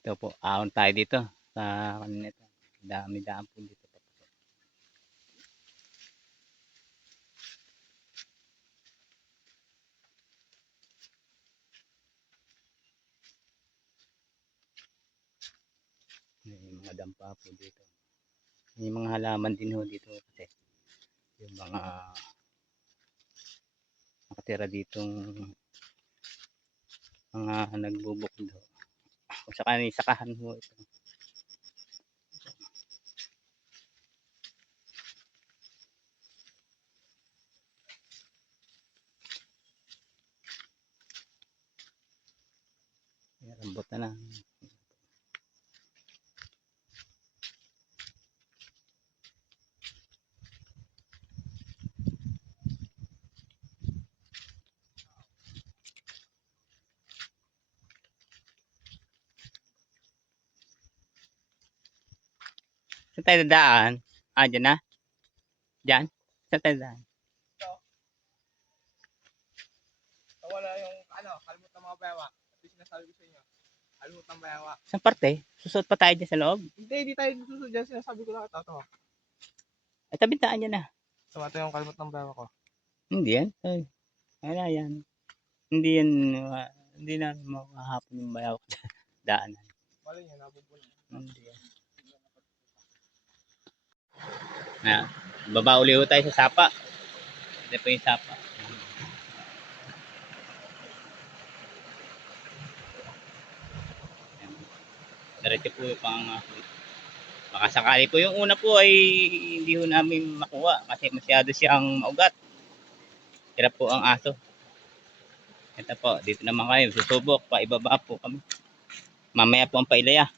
Ito po, ahon tayo dito sa kanina ito. Dami daan po dito. May mga dampa po dito. May mga halaman din ho dito kasi yung mga nakatira ditong mga nagbubukid ho. Kung saka may sakahan ho ito. Rambot na lang. Saan tayo dadaan? Ah, dyan na? Dyan? Saan tayo dadaan? Wala yung kalmot ng mga bewak. Ito sinasabi ko sa inyo. Kalmot ng bewak. Saan parte? Susot pa tayo dyan sa loob? Hindi tayo susunod dyan. Sinasabi ko lang ito. Ay, tabintaan dyan na. Ito yung kalmot ng bewak ko. Hindi yan. Ay, wala yan. Hindi yan. Hindi na makahapon yung bayaw daanan. Wala yun, nabubulan. Hindi yan. Na, baba uli ho tayo sa sapa. Ito po yung sapa. Diretso po yung pang baka sakali po yung una po ay hindi ho namin makuha kasi masyado siyang maugat. Hirap po ang aso. Ito po, dito naman kayo. Susubok, paibaba po kami. Mamaya po ang pailaya.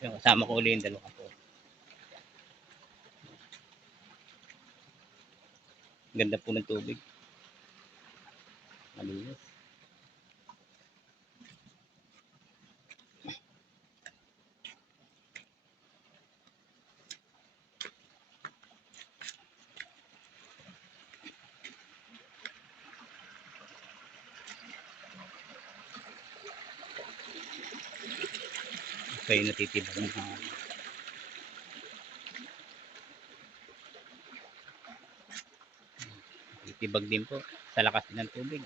Yung kasama ko uli yung dalawa po. Ganda po ng tubig. Malinis. Kayo natitibag ng titibag din po sa lakas ng tubig.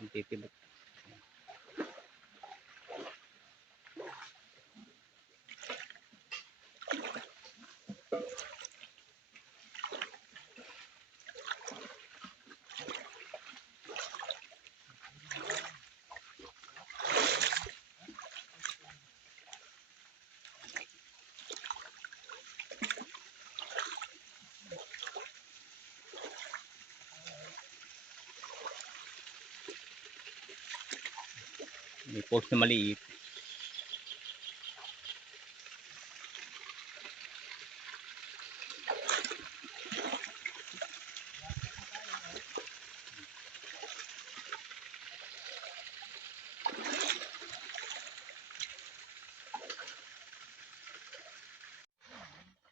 Ang titibag. May post na maliit.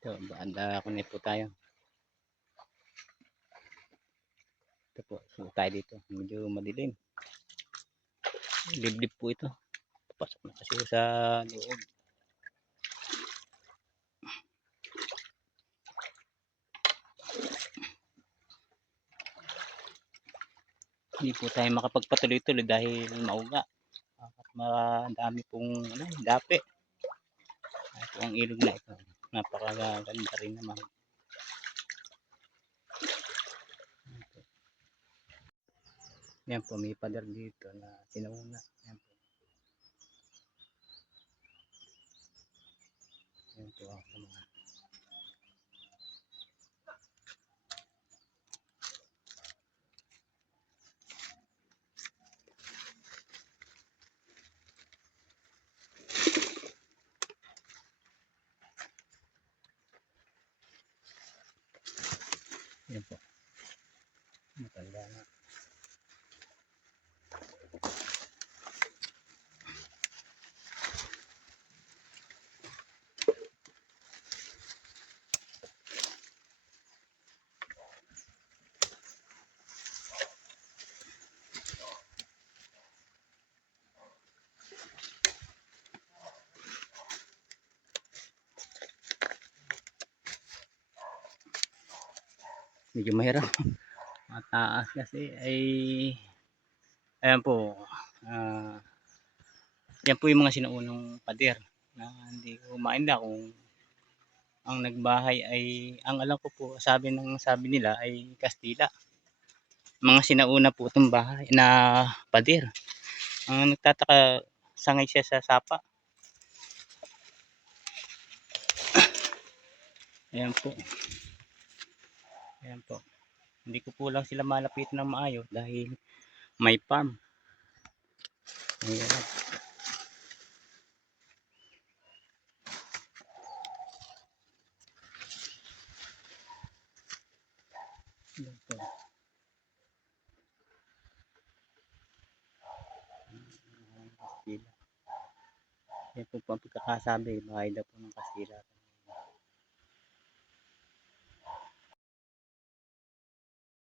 So, banda connect po tayo. Ito po, so tayo dito. Medyo madilim. Liblib po ito. Pasok na kasi sa loob. Hindi po tayo makapagpatuloy-tuloy dahil mauga. At marami pong dapi. Ito ang ilog na ito. Napakaganda rin naman. Yan po, may pader dito na sinauna. Yan po. Yan po ang mga Yan po. Matanda na. Medyo mahirap. Mataas kasi ay ayan po. Yan po yung mga sinuunang pader na hindi ko mainda kung ang nagbahay ay ang alam ko po sabi nila ay Kastila. Mga sinauna po itong bahay na pader. Ang nagtataka sangay siya sa sapa. Ayan po. Ayan po. Hindi ko po lang sila malapit ng maayos dahil may farm. Ayan. Ayan po. Kastila. Yan po ang pagkakasabi, bahay daw po ng Kastila.